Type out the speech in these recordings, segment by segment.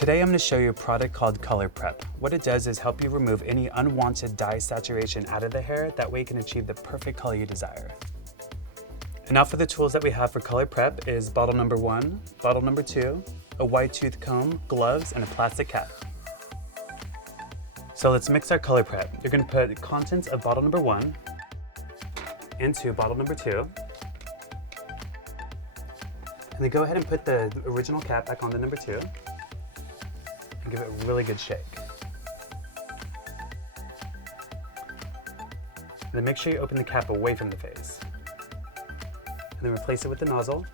Today I'm going to show you a product called Color Prep. What it does is help you remove any unwanted dye saturation out of the hair, that way you can achieve the perfect color you desire. And now for the tools that we have for Color Prep is bottle number 1, bottle number 2, a wide tooth comb, gloves, and a plastic cap. So let's mix our Color Prep. You're going to put the contents of bottle number 1 into bottle number 2. And then go ahead and put the original cap back on the number 2. And give it a really good shake. And then make sure you open the cap away from the face. And then replace it with the nozzle.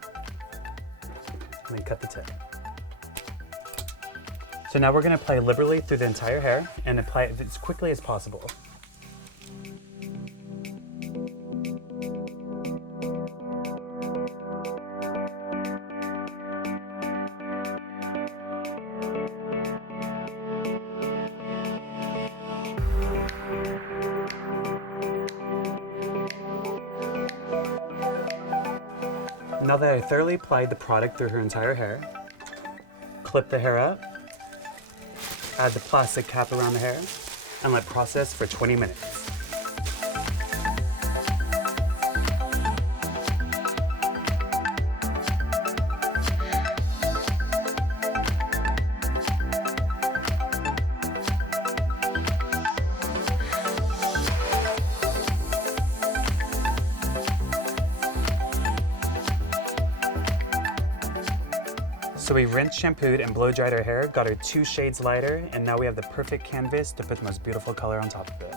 And then cut the tip. So now we're going to apply liberally through the entire hair and apply it as quickly as possible. Now that I thoroughly applied the product through her entire hair, clip the hair up, add the plastic cap around the hair, and let process for 20 minutes. So we rinsed, shampooed, and blow dried our hair, got her 2 shades lighter, and now we have the perfect canvas to put the most beautiful color on top of it.